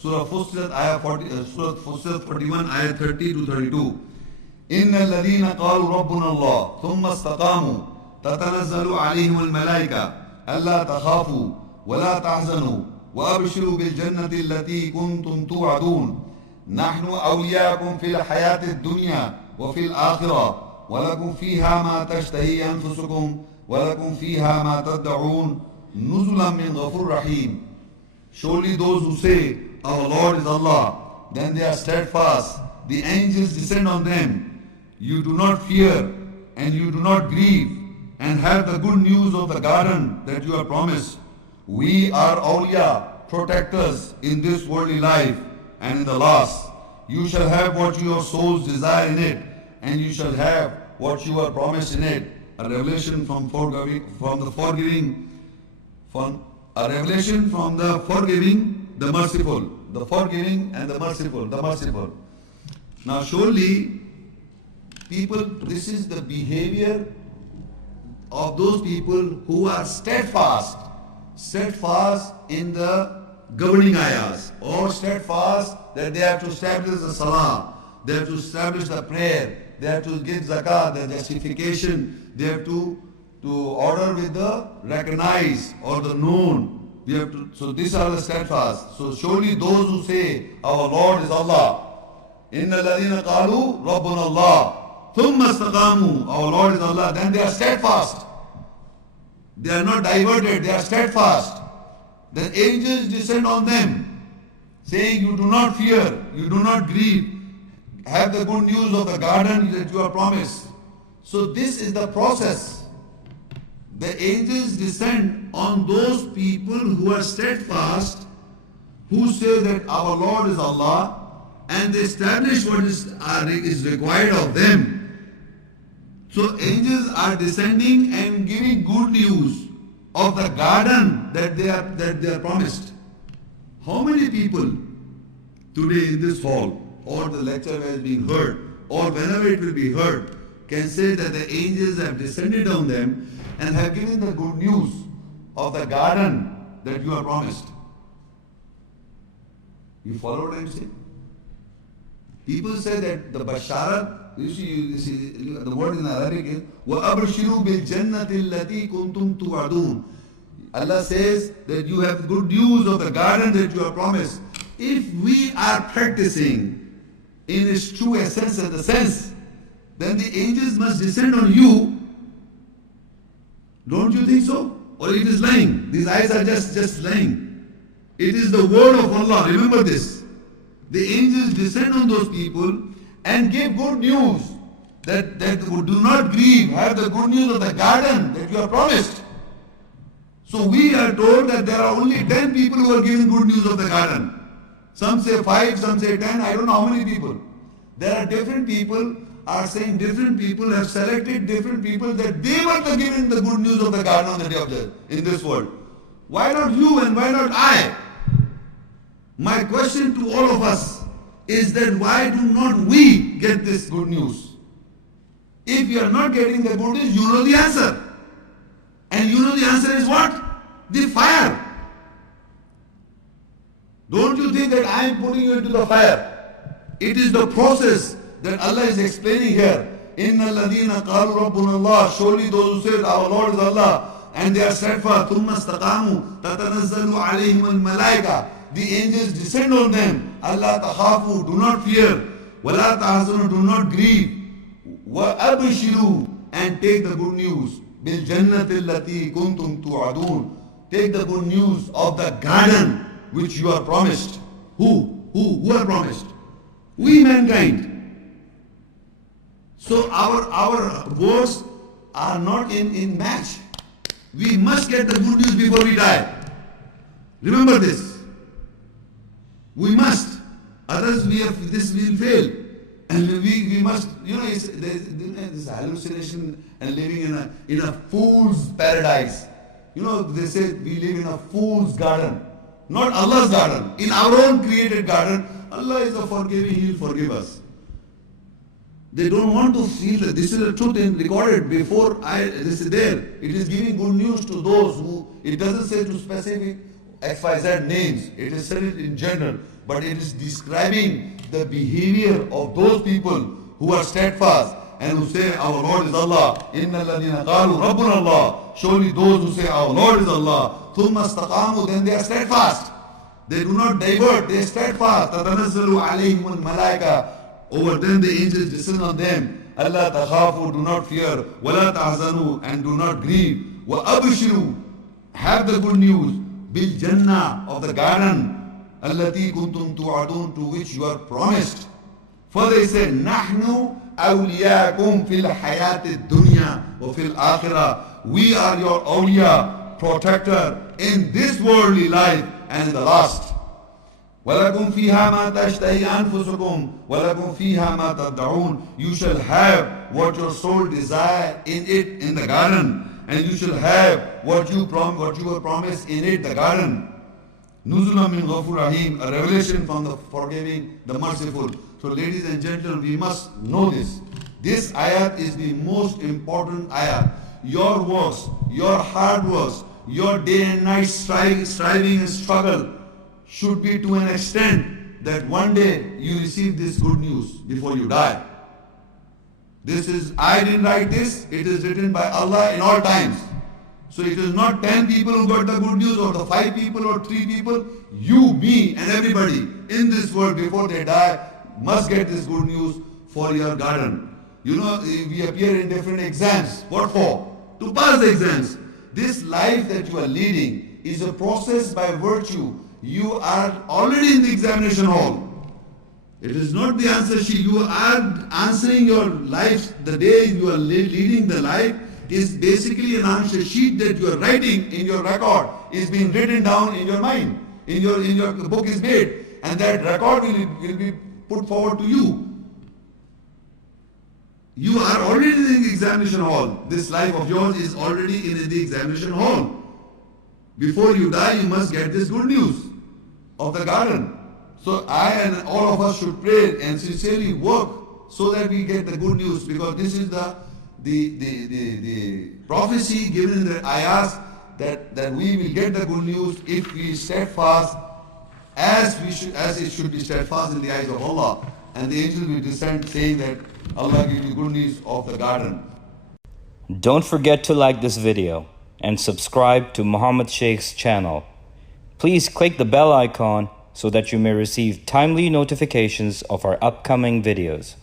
Surah Fussilat, Surah Fussilat 41, ayah 30 to 32. إن الذين قالوا ربنا الله ثم استقاموا تتنزل عليهم الملائكة ألا تخافوا ولا تحزنوا وأبشروا بالجنة التي كنتم توعدون نحن أولياءكم في الحياة الدنيا وفي الآخرة ولكم فيها ما تشتهي أنفسكم ولكم فيها ما تدعون نزلا من غفور رحيم. Surely those who say, our Lord is Allah, then they are steadfast. The angels descend on them. You do not fear and you do not grieve and have the good news of the garden that you are promised. We are awliya, protectors in this worldly life and in the last. You shall have what your souls desire in it and you shall have what you are promised in it. A revelation from the forgiving, the merciful. The forgiving and the merciful, the merciful. Now surely, people, this is the behavior of those people who are steadfast in the governing ayahs, or steadfast that they have to establish the salah, they have to establish the prayer, they have to give zakah, the justification, they have to order with the recognized or the known. We have to, so these are the steadfast. So surely those who say, our Lord is Allah, إِنَّ الَّذِينَ قَالُوا رَبُّنَا اللَّهُ ثُمَّ اسْتَقَامُوا, our Lord is Allah, then they are steadfast. They are not diverted, they are steadfast. Then angels descend on them, saying, you do not fear, you do not grieve, have the good news of the garden that you are promised. So this is the process. The angels descend on those people who are steadfast, who say that our Lord is Allah, and they establish what is required of them. So angels are descending and giving good news of the garden that they are promised. How many people today in this hall, or the lecture where is being heard, or whenever it will be heard, can say that the angels have descended on them and have given the good news of the garden that you are promised? You follow what I am saying? People say that the basharat, you see, the word in Arabic is وَأَبْشِرُوا بِالْجَنَّةِ الَّتِي كُنْتُمْ تُوعَدُونَ. Allah says that you have good news of the garden that you are promised. If we are practicing in its true essence and the sense, then the angels must descend on you. Don't you think so? Or it is lying? These eyes are just lying. It is the word of Allah. Remember this. The angels descend on those people and give good news that do not grieve, have the good news of the garden that you are promised. So we are told that there are only 10 people who are giving good news of the garden. Some say 5, some say 10, I don't know how many people. There are different people are saying different people have selected different people that they were giving the good news of the garden on the day of death in this world. Why not you and why not I? My question to all of us is that why do not we get this good news? If you are not getting the good news, you know the answer. And you know the answer is what? The fire. Don't you think that I am putting you into the fire? It is the process that Allah is explaining here. إِنَّ الَّذِينَ قَالُوا رَبُّنَا اللَّهُ, surely those who said our Lord is Allah, and they are steadfast, ثُمَّ اسْتَقَامُوا تَتَنَزَّلُ عَلَيْهِمُ الْمَلَائِكَةُ. The angels descend on them. Allah تَخَافُوا, do not fear. وَلَا تَحْزَنُوا, do not grieve. وَأَبْشِرُوا, and take the good news. بِالْجَنَّةِ الَّتِي كُنْتُمْ تُوعَدُونَ. Take the good news of the garden which you are promised. Who are promised? We, mankind. So our words are not in match. We must get the good news before we die. Remember this. We must. Others this will fail. And we must, this hallucination and living in a fool's paradise. They say we live in a fool's garden. Not Allah's garden. In our own created garden, Allah is a forgiving, He will forgive us. They don't want to feel that this is the truth and recorded before this is there. It is giving good news to those who, it doesn't say to specific XYZ names. It is said it in general, but it is describing the behavior of those people who are steadfast and who say our Lord is Allah. Inna alladhina qalu Rabbuna Allah. Surely those who say our Lord is Allah. Thumma istaqamu, then they are steadfast. They do not divert, they are steadfast. Tatanazzalu alayhim al-malaika. Over them the angels descend on them. Allah takhafu, do not fear. Wala tahzanu, and do not grieve. Wa abshiru, have the good news. Bil Jannah, of the garden. Allati kuntum tu'adun, to which you are promised. Further he said, Nahnu awliyakum fil hayati dunya wa fil akhirah. We are your awliya, protector in this worldly life and in the last. وَلَكُمْ فِيهَا مَا تَشْتَهِي أَنفُسُكُمْ وَلَكُمْ فِيهَا مَا تَدَّعُونَ. You shall have what your soul desire in it, in the garden, and you shall have what you were promised in it, the garden. Nuzulan min Ghafur Rahim, a revelation from the forgiving, the merciful. So ladies and gentlemen, we must know this. This ayat is the most important ayat. Your works, your hard works, your day and night striving and struggle should be to an extent that one day you receive this good news before you die. I didn't write this, it is written by Allah in all times. So it is not 10 people who got the good news, or the 5 people or 3 people. You, me and everybody in this world before they die must get this good news for your garden. You know, we appear in different exams. What for? To pass the exams. This life that you are leading is a process by virtue. You are already in the examination hall. It is not the answer sheet. You are answering your life. The day you are leading the life is basically an answer sheet that you are writing in your record, is being written down in your mind. In your book is made, and that record will be put forward to you. You are already in the examination hall. This life of yours is already in the examination hall. Before you die, you must get this good news of the garden. So I and all of us should pray and sincerely work so that we get the good news, because this is the prophecy given in the ayahs that we will get the good news if we steadfast as it should be steadfast in the eyes of Allah. And the angels will descend saying that Allah gives you good news of the garden. Don't forget to like this video and subscribe to Muhammad Sheikh's channel. Please click the bell icon so that you may receive timely notifications of our upcoming videos.